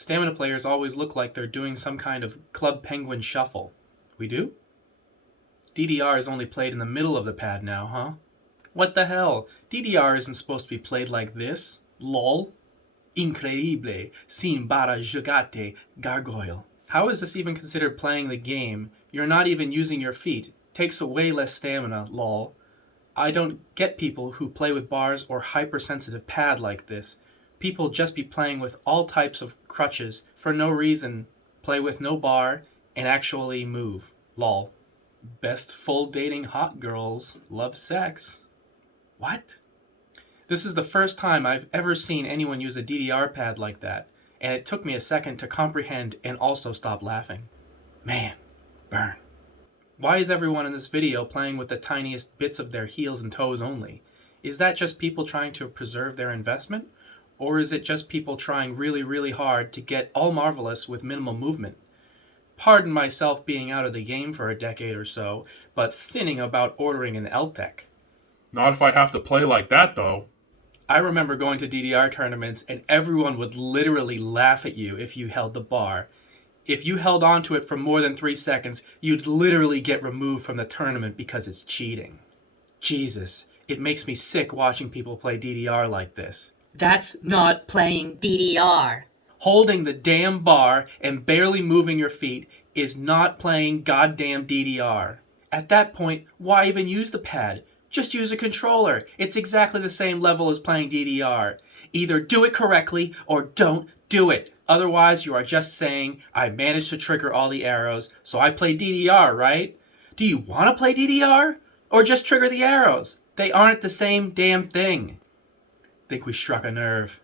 Stamina players always look like they're doing some kind of Club Penguin shuffle. We do? DDR is only played in the middle of the pad now, huh? What the hell? DDR isn't supposed to be played like this. LOL. Increíble. Sin para jugate gargoyle. How is this even considered playing the game? You're not even using your feet. Takes away less stamina, lol. I don't get people who play with bars or hypersensitive pad like this. People just be playing with all types of crutches for no reason, play with no bar, and actually move. Lol. Best full dating hot girls love sex. What? This is the first time I've ever seen anyone use a DDR pad like that, and it took me a second to comprehend and also stop laughing. Man, burn. Why is everyone in this video playing with the tiniest bits of their heels and toes only? Is that just people trying to preserve their investment? Or is it just people trying really, really hard to get all marvelous with minimal movement? Pardon myself being out of the game for a decade or so, but thinning about ordering an LTEC. Not if I have to play like that, though. I remember going to DDR tournaments and everyone would literally laugh at you if you held the bar. If you held on to it for more than 3 seconds, you'd literally get removed from the tournament because it's cheating. Jesus, it makes me sick watching people play DDR like this. That's not playing DDR. Holding the damn bar and barely moving your feet is not playing goddamn DDR. At that point, why even use the pad? Just use a controller. It's exactly the same level as playing DDR. Either do it correctly or don't do it. Otherwise, you are just saying, I managed to trigger all the arrows, so I play DDR, right? Do you want to play DDR? Or just trigger the arrows? They aren't the same damn thing. Think we struck a nerve.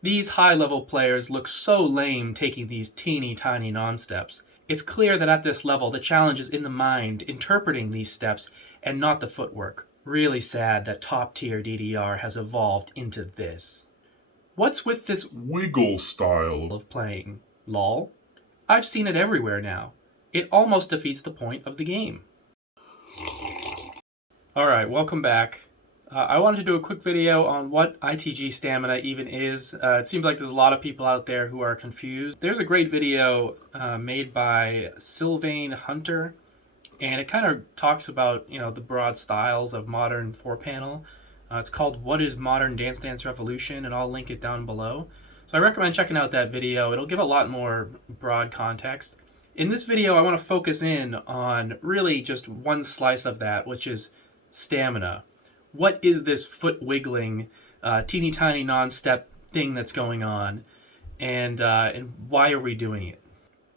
These high-level players look so lame taking these teeny tiny non-steps. It's clear that at this level, the challenge is in the mind, interpreting these steps, and not the footwork. Really sad that top-tier DDR has evolved into this. What's with this Wiggle style of playing? Lol. I've seen it everywhere now. It almost defeats the point of the game. Alright, welcome back. I wanted to do a quick video on what ITG stamina even is. It seems like there's a lot of people out there who are confused. There's a great video made by Sylvain Hunter, and it kind of talks about, the broad styles of modern 4-panel. It's called What is Modern Dance Dance Revolution, and I'll link it down below. So I recommend checking out that video. It'll give a lot more broad context. In this video, I want to focus in on really just one slice of that, which is stamina. What is this foot wiggling, teeny tiny non-step thing that's going on, and why are we doing it?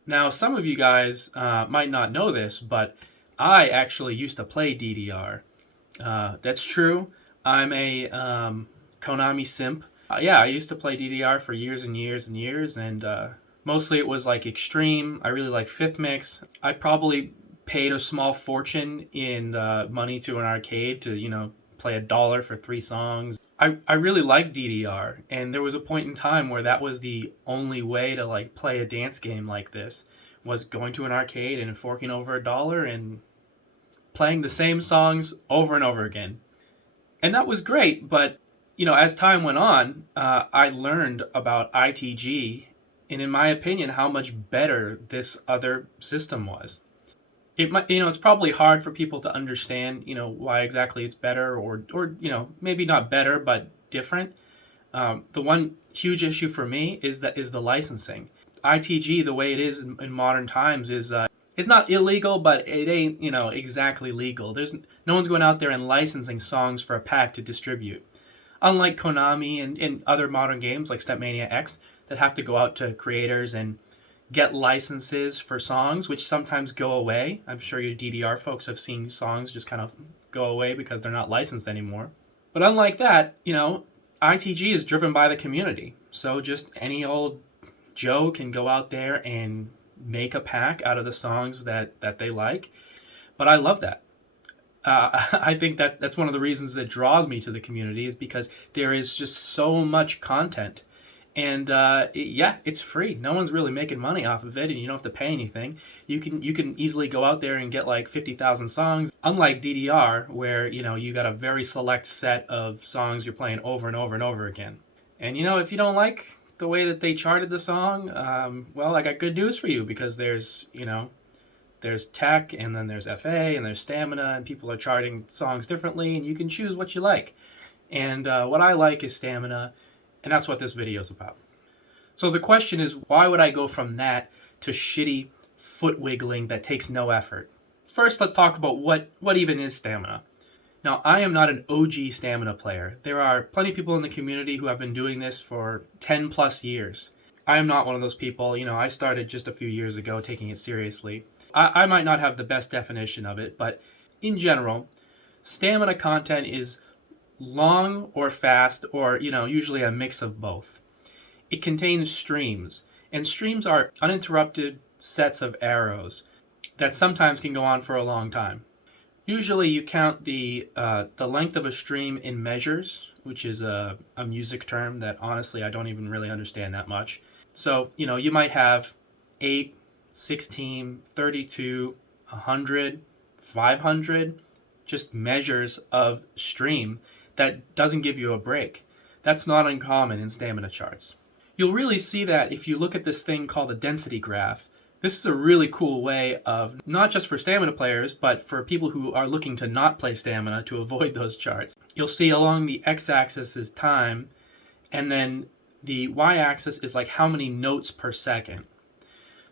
Now, some of you guys might not know this, but I actually used to play DDR. That's true. I'm a Konami simp. Yeah, I used to play DDR for years and years and years, and mostly it was like Extreme. I really like Fifth Mix. I probably paid a small fortune in money to an arcade to, play $1 for 3 songs. I really liked DDR, and there was a point in time where that was the only way to play a dance game like this, was going to an arcade and forking over $1 and playing the same songs over and over again. And that was great, but as time went on, I learned about ITG, and in my opinion, how much better this other system was. It's probably hard for people to understand, why exactly it's better, or maybe not better, but different. The one huge issue for me is the licensing. ITG, the way it is in modern times, is it's not illegal, but it ain't exactly legal. No one's going out there and licensing songs for a pack to distribute. Unlike Konami and other modern games like Stepmania X that have to go out to creators and get licenses for songs, which sometimes go away. I'm sure you DDR folks have seen songs just kind of go away because they're not licensed anymore. But unlike that, ITG is driven by the community. So just any old Joe can go out there and make a pack out of the songs that they like. But I love that. I think that's one of the reasons that draws me to the community, is because there is just so much content. And it's free. No one's really making money off of it, and you don't have to pay anything. You can easily go out there and get 50,000 songs. Unlike DDR, where you got a very select set of songs you're playing over and over and over again. And if you don't like the way that they charted the song, well, I got good news for you, because there's tech, and then there's FA, and there's stamina, and people are charting songs differently, and you can choose what you like. And what I like is stamina, and that's what this video is about. So the question is, why would I go from that to shitty foot wiggling that takes no effort? First, let's talk about what even is stamina. Now, I am not an OG stamina player. There are plenty of people in the community who have been doing this for 10 plus years. I am not one of those people. I started just a few years ago taking it seriously. I might not have the best definition of it, but in general, stamina content is long or fast, or usually a mix of both. It contains streams, and streams are uninterrupted sets of arrows that sometimes can go on for a long time. Usually you count the length of a stream in measures, which is a music term that honestly I don't even really understand that much. So, you might have 8, 16, 32, 100, 500, just measures of stream that doesn't give you a break. That's not uncommon in stamina charts. You'll really see that if you look at this thing called a density graph. This is a really cool way of, not just for stamina players, but for people who are looking to not play stamina to avoid those charts. You'll see along the x-axis is time, and then the y-axis is like how many notes per second.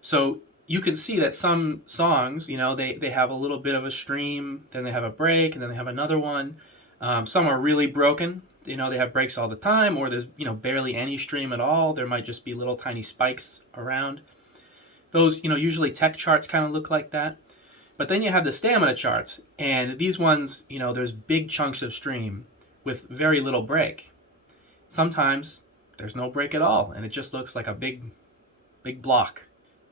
So you can see that some songs, they have a little bit of a stream, then they have a break, and then they have another one. Some are really broken. They have breaks all the time, or there's, barely any stream at all. There might just be little tiny spikes around. Those, usually tech charts kind of look like that. But then you have the stamina charts, and these ones, there's big chunks of stream with very little break. Sometimes there's no break at all, and it just looks like a big block.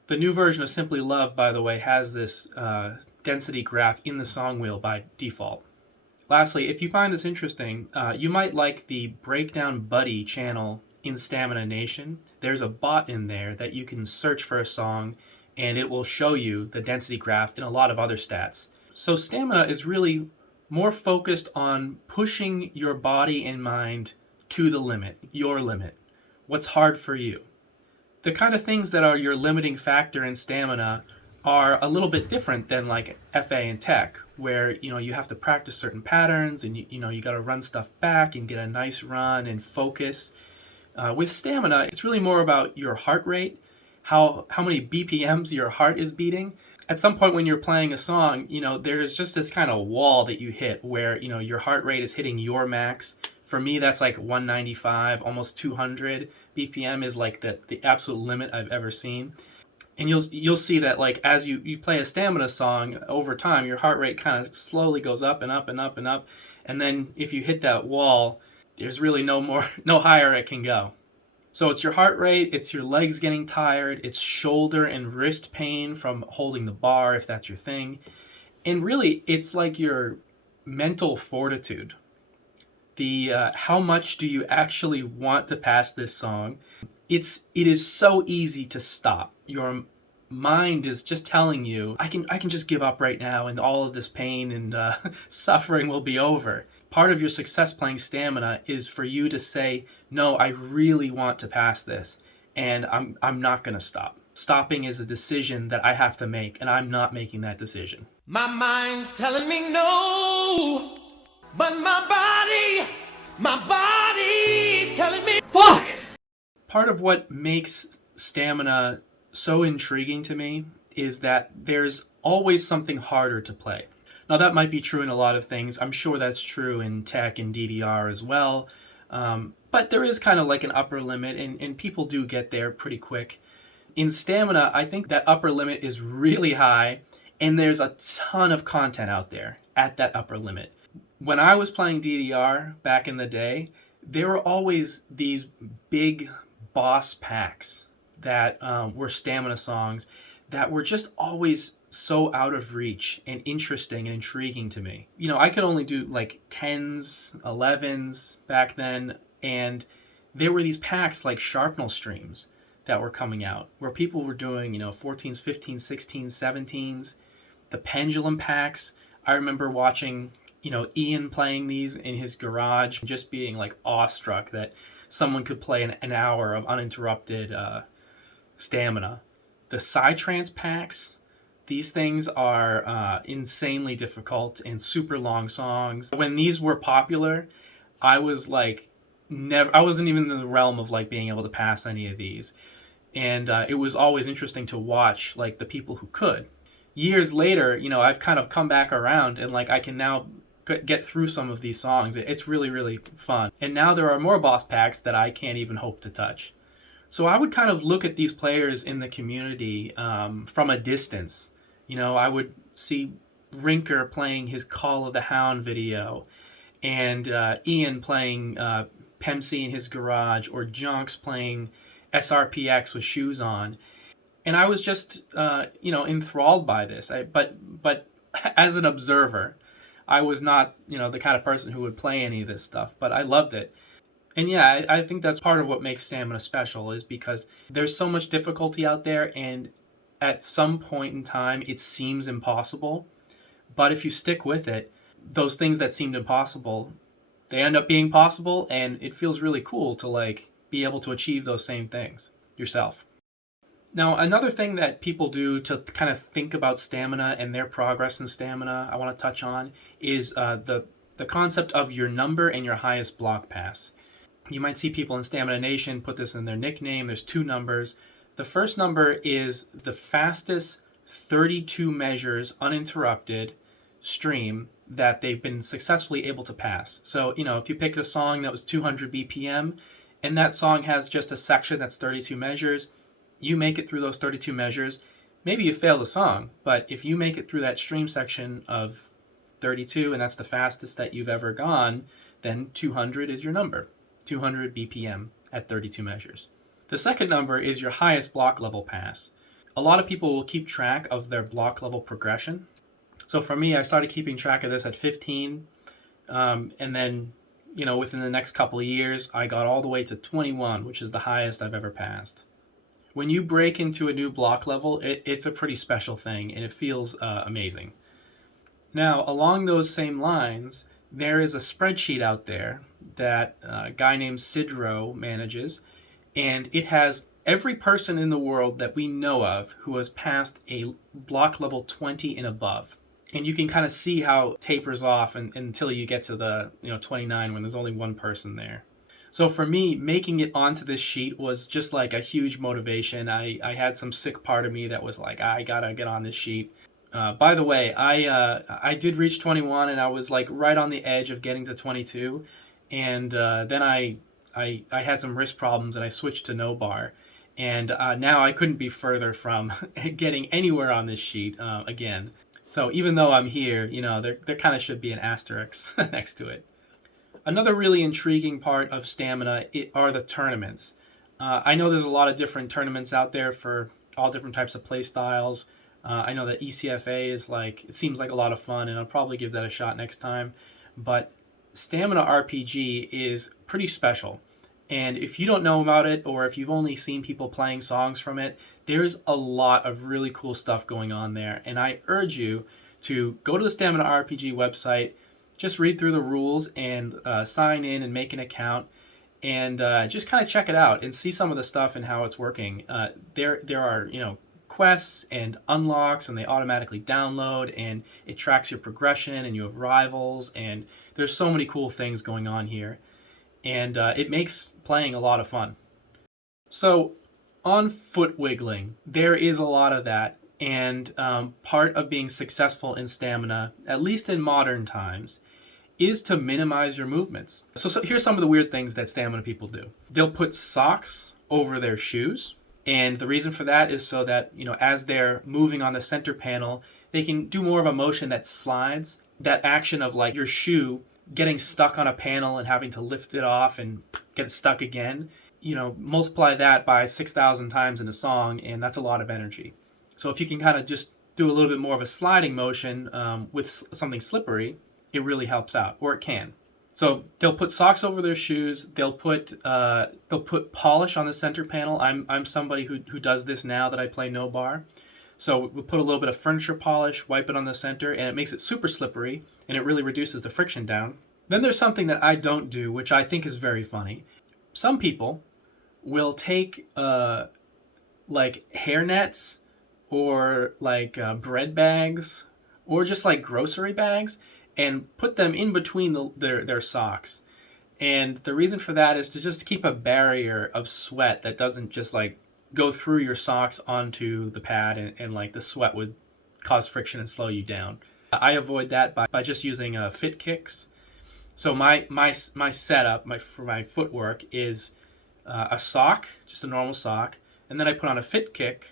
The new version of Simply Love, by the way, has this density graph in the song wheel by default. Lastly, if you find this interesting, you might like the Breakdown Buddy channel in Stamina Nation. There's a bot in there that you can search for a song, and it will show you the density graph and a lot of other stats. So stamina is really more focused on pushing your body and mind to the limit, your limit. What's hard for you? The kind of things that are your limiting factor in stamina are a little bit different than like FA and tech, where you have to practice certain patterns, and you got to run stuff back and get a nice run and focus. With stamina, it's really more about your heart rate, how many BPMs your heart is beating. At some point when you're playing a song, there's just this kind of wall that you hit where, your heart rate is hitting your max. For me, that's like 195, almost 200 BPM is like the absolute limit I've ever seen. And you'll see that like as you play a stamina song over time, your heart rate kind of slowly goes up and up and up and up. And then if you hit that wall, there's really no higher it can go. So it's your heart rate, it's your legs getting tired, it's shoulder and wrist pain from holding the bar if that's your thing. And really, it's like your mental fortitude. How much do you actually want to pass this song? It is so easy to stop. Your mind is just telling you, I can just give up right now, and all of this pain and suffering will be over. Part of your success playing stamina is for you to say, no, I really want to pass this, and I'm not going to stop. Stopping is a decision that I have to make, and I'm not making that decision. My mind's telling me no, but my body's telling me Fuck! Part of what makes stamina so intriguing to me is that there's always something harder to play. Now, that might be true in a lot of things. I'm sure that's true in tech and DDR as well. But there is kind of like an upper limit, and people do get there pretty quick. In stamina, I think that upper limit is really high, and there's a ton of content out there at that upper limit. When I was playing DDR back in the day, there were always these big boss packs that were stamina songs that were just always so out of reach and interesting and intriguing to me. I could only do like 10s, 11s back then, and there were these packs like Sharpnel streams that were coming out where people were doing, 14s, 15s, 16s, 17s, the pendulum packs. I remember watching, Ian playing these in his garage, just being like awestruck that someone could play an hour of uninterrupted stamina. The Psytrance packs, these things are insanely difficult and super long songs. When these were popular, I was like, I wasn't even in the realm of like being able to pass any of these. And it was always interesting to watch like the people who could. Years later, you know, I've kind of come back around and like I can now get through some of these songs. It's really, really fun. And now there are more boss packs that I can't even hope to touch. So I would kind of look at these players in the community from a distance. You know, I would see Rinker playing his Call of the Hound video, and Ian playing Pemsy in his garage, or Jonks playing SRPX with shoes on. And I was just, you know, enthralled by this. But as an observer, I was not, you know, the kind of person who would play any of this stuff, but I loved it. And yeah, I think that's part of what makes Stamina special, is because there's so much difficulty out there, and at some point in time, it seems impossible. But if you stick with it, those things that seemed impossible, they end up being possible, and it feels really cool to like be able to achieve those same things yourself. Now, another thing that people do to kind of think about stamina and their progress in stamina, I want to touch on, is the concept of your number and your highest block pass. You might see people in Stamina Nation put this in their nickname. There's two numbers. The first number is the fastest 32 measures uninterrupted stream that they've been successfully able to pass. So, you know, if you picked a song that was 200 BPM and that song has just a section that's 32 measures, you make it through those 32 measures. Maybe you fail the song, but if you make it through that stream section of 32 and that's the fastest that you've ever gone, then 200 is your number. 200 BPM at 32 measures. The second number is your highest block level pass. A lot of people will keep track of their block level progression. So for me, I started keeping track of this at 15, and then, you know, within the next couple of years, I got all the way to 21, which is the highest I've ever passed. When you break into a new block level, it's a pretty special thing, and it feels amazing. Now, along those same lines, there is a spreadsheet out there that a guy named Sidro manages, and it has every person in the world that we know of who has passed a block level 20 and above. And you can kind of see how it tapers off until you get to the 29, when there's only one person there. So for me, making it onto this sheet was just like a huge motivation. I had some sick part of me that was like, I gotta get on this sheet. By the way, I did reach 21, and I was like right on the edge of getting to 22, and then I had some wrist problems, and I switched to no bar, and now I couldn't be further from getting anywhere on this sheet again. So even though I'm here, you know, there kind of should be an asterisk next to it. Another really intriguing part of Stamina are the tournaments. I know there's a lot of different tournaments out there for all different types of play styles. I know that ECFA is like, it seems like a lot of fun, and I'll probably give that a shot next time. But Stamina RPG is pretty special. And if you don't know about it, or if you've only seen people playing songs from it, there's a lot of really cool stuff going on there. And I urge you to go to the Stamina RPG website, just read through the rules and sign in and make an account, and just kind of check it out and see some of the stuff and how it's working. There are, you know, quests and unlocks, and they automatically download, and it tracks your progression, and you have rivals, and there's so many cool things going on here, and it makes playing a lot of fun. So on foot wiggling, there is a lot of that, and part of being successful in Stamina, at least in modern times, is to minimize your movements. So here's some of the weird things that Stamina people do. They'll put socks over their shoes. And the reason for that is so that, you know, as they're moving on the center panel, they can do more of a motion that slides. That action of like your shoe getting stuck on a panel and having to lift it off and get it stuck again, you know, multiply that by 6,000 times in a song, and that's a lot of energy. So if you can kind of just do a little bit more of a sliding motion with something slippery, it really helps out, or it can. So they'll put socks over their shoes. They'll put polish on the center panel. I'm somebody who does this now that I play no bar. So we'll put a little bit of furniture polish, wipe it on the center, and it makes it super slippery, and it really reduces the friction down. Then there's something that I don't do, which I think is very funny. some people will take like hair nets or like bread bags or just like grocery bags and put them in between their socks. And the reason for that is to just keep a barrier of sweat that doesn't just like go through your socks onto the pad, and like the sweat would cause friction and slow you down. I avoid that by just using fit kicks. So my setup for my footwork is a sock, just a normal sock, and then I put on a fit kick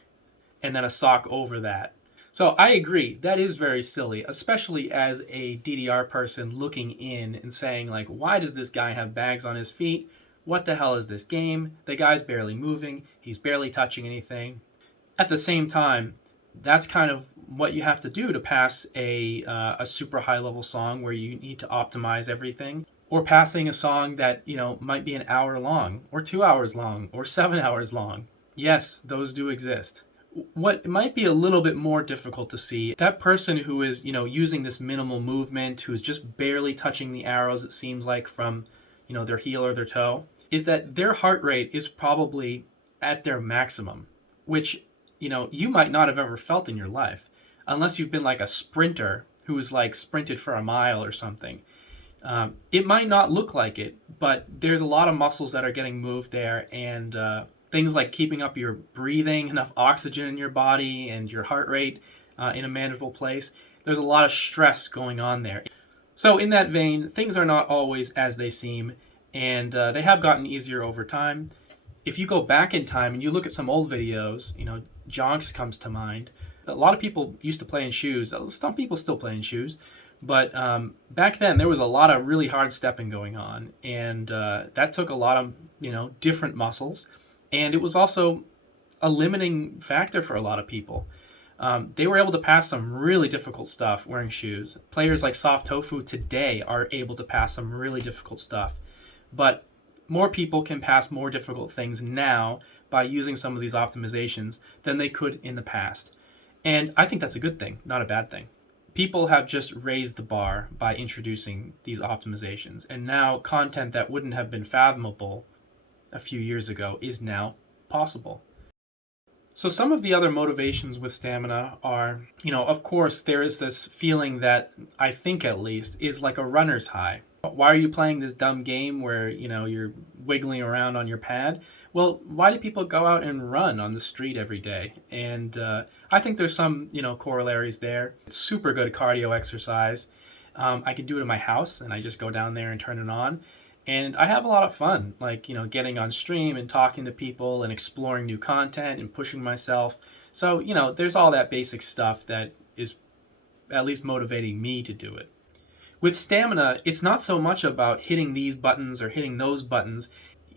and then a sock over that. So I agree, that is very silly, especially as a DDR person looking in and saying like, why does this guy have bags on his feet? What the hell is this game? The guy's barely moving, he's barely touching anything. At the same time, that's kind of what you have to do to pass a super high level song where you need to optimize everything, or passing a song that, you know, might be an hour long or 2 hours long or 7 hours long. Yes, those do exist. What might be a little bit more difficult to see, that person who is, you know, using this minimal movement, who is just barely touching the arrows, it seems like, from, you know, their heel or their toe, is that their heart rate is probably at their maximum, which, you know, you might not have ever felt in your life, unless you've been like a sprinter who's like sprinted for a mile or something. It might not look like it, but there's a lot of muscles that are getting moved there, and things like keeping up your breathing, enough oxygen in your body, and your heart rate in a manageable place. There's a lot of stress going on there. So in that vein, things are not always as they seem, and they have gotten easier over time. If you go back in time and you look at some old videos, you know, Jonks comes to mind. A lot of people used to play in shoes. Some people still play in shoes. But back then, there was a lot of really hard stepping going on, and that took a lot of, you know, different muscles. And it was also a limiting factor for a lot of people. They were able to pass some really difficult stuff wearing shoes. Players like Soft Tofu today are able to pass some really difficult stuff. But more people can pass more difficult things now by using some of these optimizations than they could in the past. And I think that's a good thing, not a bad thing. People have just raised the bar by introducing these optimizations. And now content that wouldn't have been fathomable a few years ago is now possible. So some of the other motivations with stamina are, you know, of course, there is this feeling that, I think at least, is like a runner's high. Why are you playing this dumb game where, you know, you're wiggling around on your pad? Well, why do people go out and run on the street every day? And I think there's some, you know, corollaries there. It's super good cardio exercise. I can do it in my house, and I just go down there and turn it on. And I have a lot of fun, like, you know, getting on stream and talking to people and exploring new content and pushing myself. So, you know, there's all that basic stuff that is at least motivating me to do it. With stamina, it's not so much about hitting these buttons or hitting those buttons.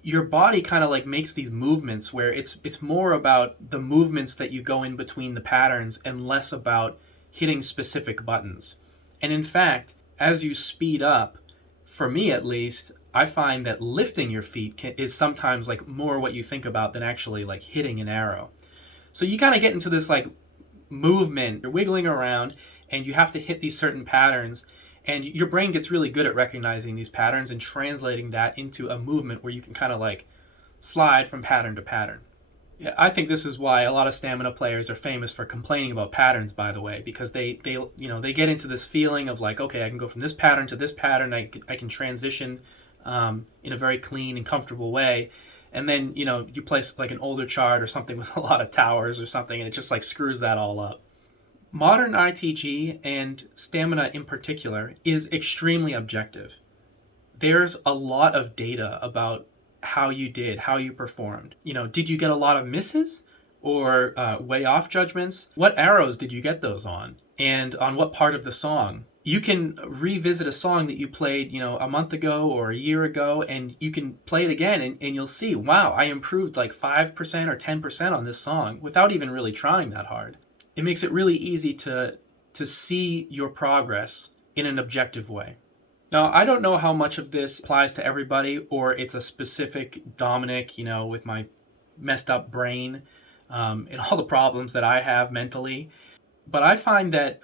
Your body kind of like makes these movements where it's more about the movements that you go in between the patterns and less about hitting specific buttons. And in fact, as you speed up, for me at least, I find that lifting your feet is sometimes like more what you think about than actually like hitting an arrow. So you kind of get into this like movement, you're wiggling around, and you have to hit these certain patterns, and your brain gets really good at recognizing these patterns and translating that into a movement where you can kind of like slide from pattern to pattern. Yeah, I think this is why a lot of stamina players are famous for complaining about patterns, by the way, because they get into this feeling of like, okay, I can go from this pattern to this pattern, I can transition in a very clean and comfortable way. And then, you know, you place like an older chart or something with a lot of towers or something, and it just like screws that all up. Modern ITG, and stamina in particular, is extremely objective. There's a lot of data about how you did, how you performed. You know, did you get a lot of misses or way off judgments? What arrows did you get those on? And on what part of the song? You can revisit a song that you played, you know, a month ago or a year ago, and you can play it again, and you'll see, wow, I improved like 5% or 10% on this song without even really trying that hard. It makes it really easy to see your progress in an objective way. Now, I don't know how much of this applies to everybody, or it's a specific Dominic, you know, with my messed up brain and all the problems that I have mentally. But I find that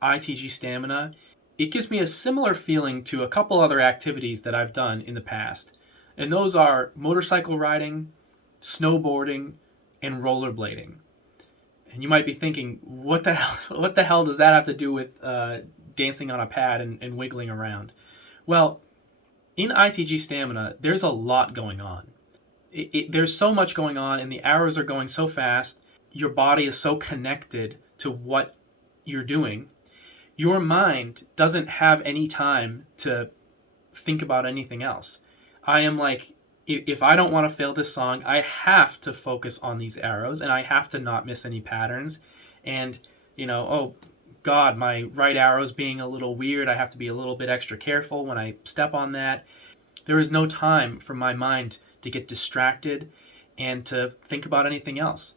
ITG stamina, it gives me a similar feeling to a couple other activities that I've done in the past. And those are motorcycle riding, snowboarding, and rollerblading. And you might be thinking, what the hell does that have to do with dancing on a pad and wiggling around? Well, in ITG Stamina, there's a lot going on. There's so much going on, and the arrows are going so fast. Your body is so connected to what you're doing. Your mind doesn't have any time to think about anything else. I am like, if I don't want to fail this song, I have to focus on these arrows, and I have to not miss any patterns. And, oh God, my right arrow's being a little weird. I have to be a little bit extra careful when I step on that. There is no time for my mind to get distracted and to think about anything else.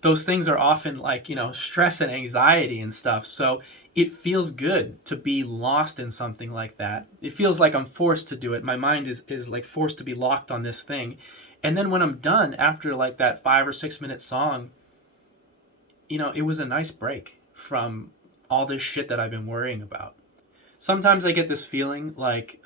Those things are often like, stress and anxiety and stuff. So it feels good to be lost in something like that. It feels like I'm forced to do it. My mind is like forced to be locked on this thing. And then when I'm done after like that 5 or 6 minute song, it was a nice break from all this shit that I've been worrying about. Sometimes I get this feeling like,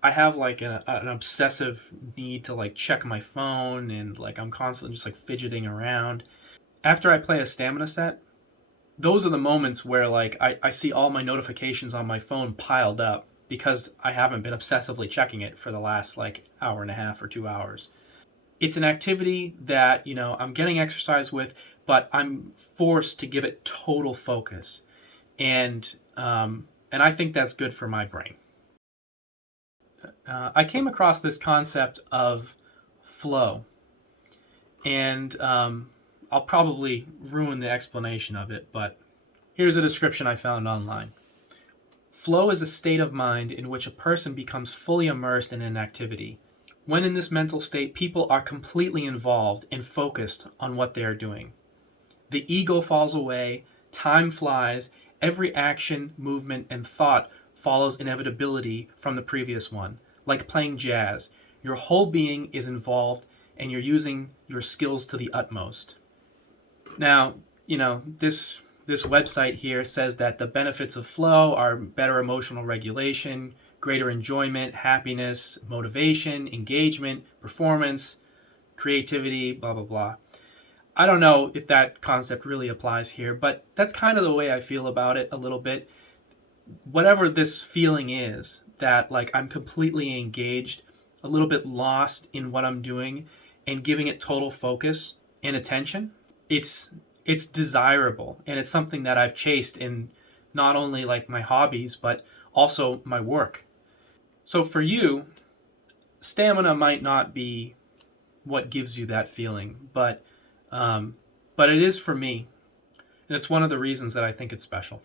I have like an obsessive need to like check my phone, and like I'm constantly just like fidgeting around. After I play a stamina set, those are the moments where like I see all my notifications on my phone piled up because I haven't been obsessively checking it for the last like hour and a half or 2 hours. It's an activity that, I'm getting exercise with, but I'm forced to give it total focus. And I think that's good for my brain. I came across this concept of flow, and I'll probably ruin the explanation of it, but here's a description I found online. Flow is a state of mind in which a person becomes fully immersed in an activity. When in this mental state, people are completely involved and focused on what they are doing. The ego falls away, time flies, every action, movement, and thought follows inevitability from the previous one. Like playing jazz, your whole being is involved and you're using your skills to the utmost. Now, this website here says that the benefits of flow are better emotional regulation, greater enjoyment, happiness, motivation, engagement, performance, creativity, blah, blah, blah. I don't know if that concept really applies here, but that's kind of the way I feel about it a little bit. Whatever this feeling is, that like I'm completely engaged, a little bit lost in what I'm doing and giving it total focus and attention, it's desirable, and it's something that I've chased in not only like my hobbies but also my work. So for you, stamina might not be what gives you that feeling, but it is for me, and it's one of the reasons that I think it's special.